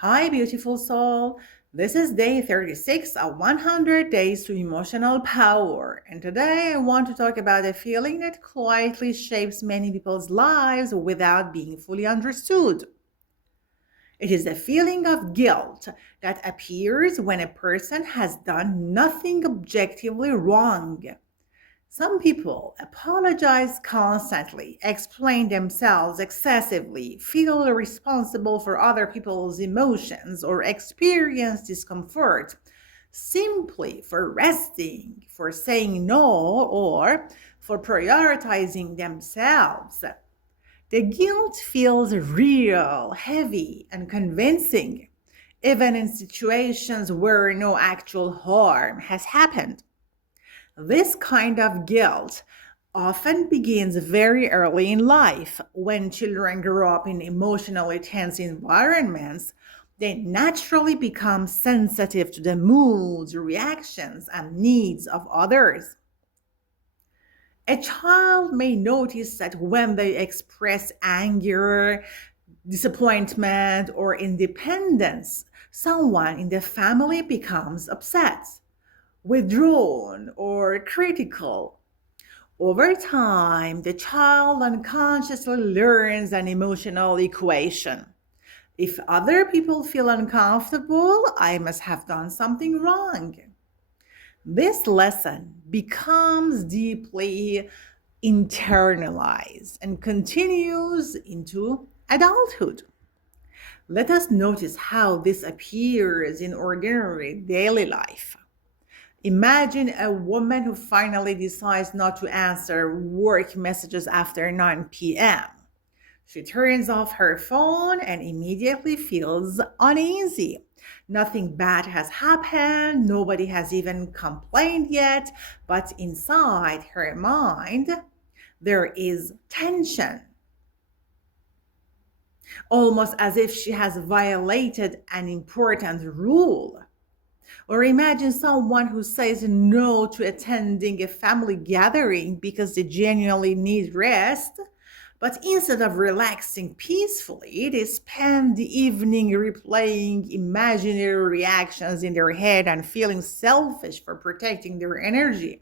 Hi, beautiful soul. This is day 36 of 100 Days to Emotional Power. And today I want to talk about a feeling that quietly shapes many people's lives without being fully understood. It is the feeling of guilt that appears when a person has done nothing objectively wrong. Some people apologize constantly, explain themselves excessively, feel responsible for other people's emotions, or experience discomfort simply for resting, for saying no, or for prioritizing themselves. The guilt feels real, heavy, and convincing, even in situations where no actual harm has happened. This kind of guilt often begins very early in life. When children grow up in emotionally tense environments, they naturally become sensitive to the moods, reactions, and needs of others. A child may notice that when they express anger, disappointment, or independence, someone in the family becomes upset, withdrawn, or critical. Over time, the child unconsciously learns an emotional equation. If other people feel uncomfortable, I must have done something wrong. This lesson becomes deeply internalized and continues into adulthood. Let us notice how this appears in ordinary daily life. Imagine a woman who finally decides not to answer work messages after 9 p.m. She turns off her phone and immediately feels uneasy. Nothing bad has happened, nobody has even complained yet, but inside her mind, there is tension, almost as if she has violated an important rule. Or imagine someone who says no to attending a family gathering because they genuinely need rest. But instead of relaxing peacefully, they spend the evening replaying imaginary reactions in their head and feeling selfish for protecting their energy.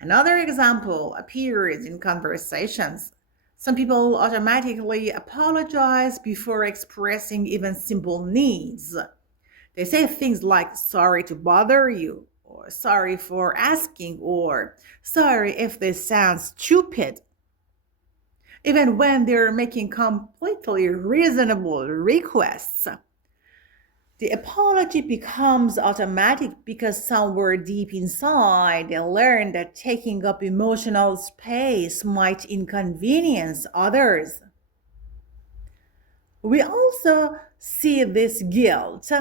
Another example appears in conversations. Some people automatically apologize before expressing even simple needs. They say things like sorry to bother you, or sorry for asking, or sorry if this sounds stupid, even when they're making completely reasonable requests. The apology becomes automatic because somewhere deep inside they learn that taking up emotional space might inconvenience others. We also see this guilt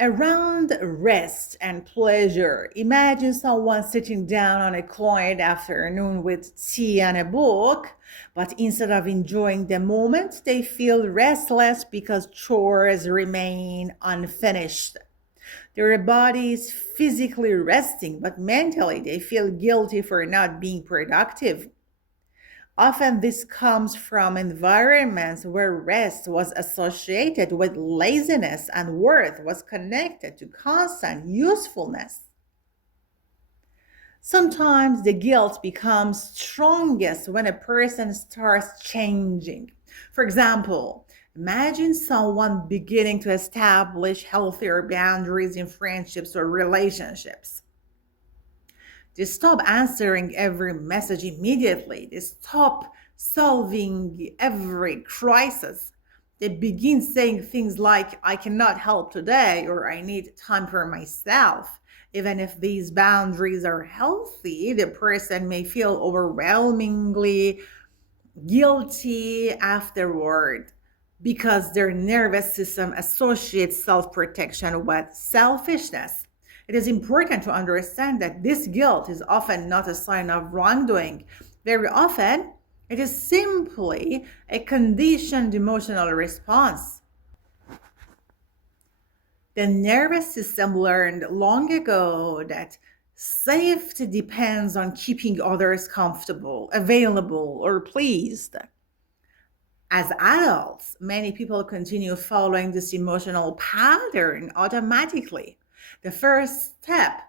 around rest and pleasure. Imagine someone sitting down on a quiet afternoon with tea and a book, but instead of enjoying the moment, they feel restless because chores remain unfinished. Their body is physically resting, but mentally they feel guilty for not being productive. Often, this comes from environments where rest was associated with laziness and worth was connected to constant usefulness. Sometimes the guilt becomes strongest when a person starts changing. For example, imagine someone beginning to establish healthier boundaries in friendships or relationships. They stop answering every message immediately. They stop solving every crisis. They begin saying things like, I cannot help today, or I need time for myself. Even if these boundaries are healthy, the person may feel overwhelmingly guilty afterward because their nervous system associates self protection with selfishness. It is important to understand that this guilt is often not a sign of wrongdoing. Very often, it is simply a conditioned emotional response. The nervous system learned long ago that safety depends on keeping others comfortable, available, or pleased. As adults, many people continue following this emotional pattern automatically. The first step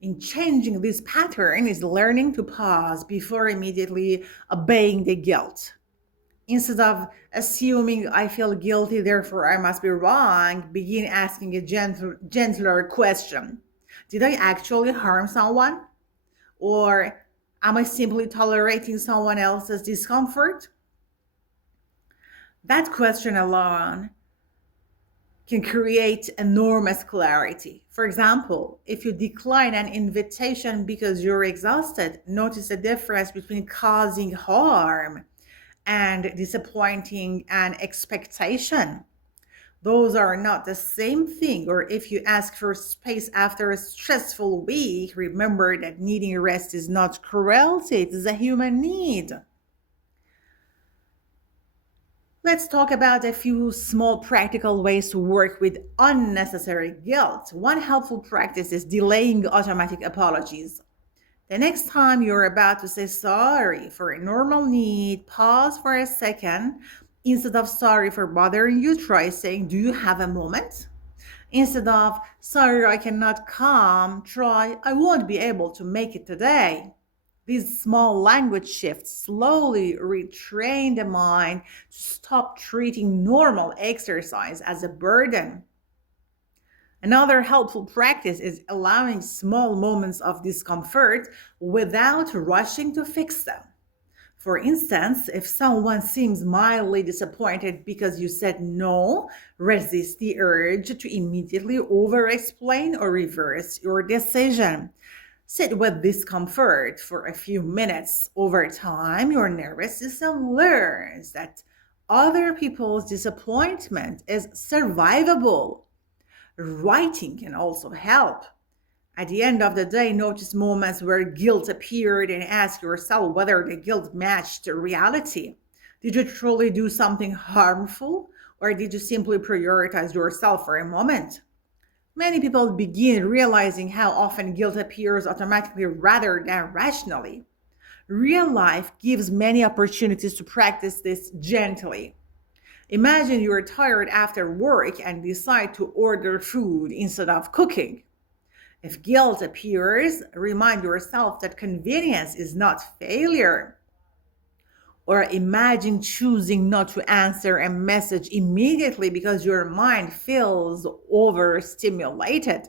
in changing this pattern is learning to pause before immediately obeying the guilt. Instead of assuming I feel guilty, therefore I must be wrong, begin asking a gentler question. Did I actually harm someone? Or am I simply tolerating someone else's discomfort? That question alone can create enormous clarity. For example, if you decline an invitation because you're exhausted, notice the difference between causing harm and disappointing an expectation. Those are not the same thing. Or if you ask for space after a stressful week, remember that needing rest is not cruelty, it is a human need. Let's talk about a few small practical ways to work with unnecessary guilt. One helpful practice is delaying automatic apologies. The next time you're about to say sorry for a normal need, pause for a second. Instead of sorry for bothering you, try saying, do you have a moment? Instead of sorry I cannot come, try I won't be able to make it today. These small language shifts slowly retrain the mind to stop treating normal exercise as a burden. Another helpful practice is allowing small moments of discomfort without rushing to fix them. For instance, if someone seems mildly disappointed because you said no, resist the urge to immediately over explain or reverse your decision. Sit with discomfort for a few minutes. Over time, your nervous system learns that other people's disappointment is survivable. Writing can also help. At the end of the day, notice moments where guilt appeared and ask yourself whether the guilt matched reality. Did you truly do something harmful, or did you simply prioritize yourself for a moment? Many people begin realizing how often guilt appears automatically rather than rationally. Real life gives many opportunities to practice this gently. Imagine you're tired after work and decide to order food instead of cooking. If guilt appears, remind yourself that convenience is not failure. Or imagine choosing not to answer a message immediately because your mind feels overstimulated.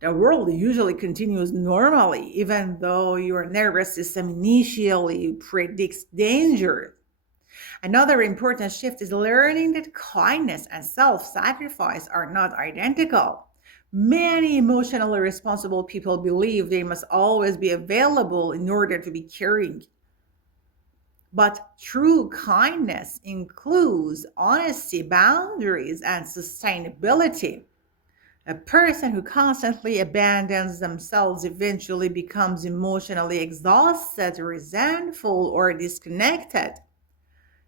The world usually continues normally, even though your nervous system initially predicts danger. Another important shift is learning that kindness and self sacrifice are not identical. Many emotionally responsible people believe they must always be available in order to be caring. But true kindness includes honesty, boundaries, and sustainability. A person who constantly abandons themselves eventually becomes emotionally exhausted, resentful, or disconnected.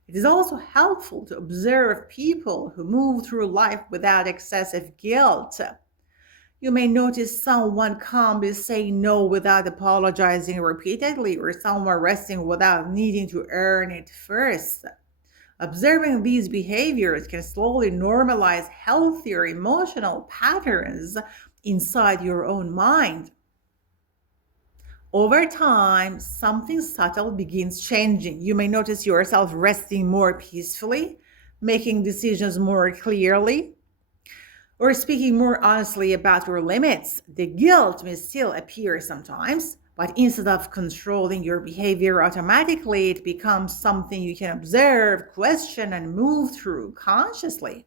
It is also helpful to observe people who move through life without excessive guilt. You may notice someone calmly saying no without apologizing repeatedly, or someone resting without needing to earn it first. Observing these behaviors can slowly normalize healthier emotional patterns inside your own mind. Over time, something subtle begins changing. You may notice yourself resting more peacefully, making decisions more clearly, or speaking more honestly about your limits. The guilt may still appear sometimes, but instead of controlling your behavior automatically, it becomes something you can observe, question, and move through consciously.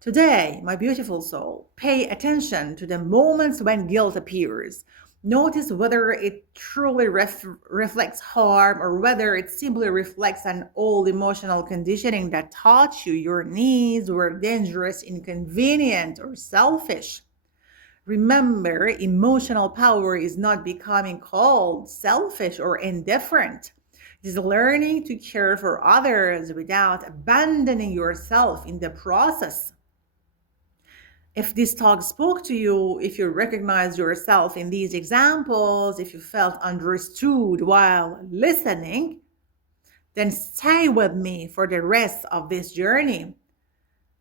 Today, my beautiful soul, pay attention to the moments when guilt appears. Notice whether it truly reflects harm or whether it simply reflects an old emotional conditioning that taught you your needs were dangerous, inconvenient, or selfish. Remember, emotional power is not becoming cold, selfish, or indifferent. It is learning to care for others without abandoning yourself in the process. If this talk spoke to you, if you recognize yourself in these examples, if you felt understood while listening, Then stay with me for the rest of this journey.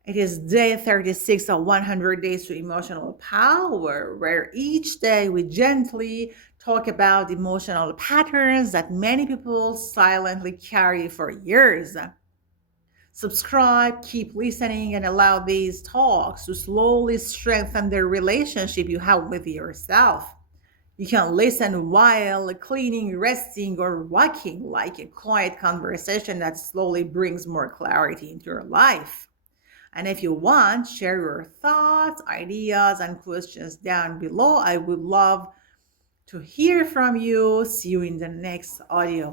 It is day 36 of 100 Days to Emotional Power, where each day we gently talk about emotional patterns that many people silently carry for years. Subscribe, keep listening, and allow these talks to slowly strengthen the relationship you have with yourself. You can listen while cleaning, resting, or walking, like a quiet conversation that slowly brings more clarity into your life. And if you want, share your thoughts, ideas, and questions down below. I would love to hear from you. See you in the next audio.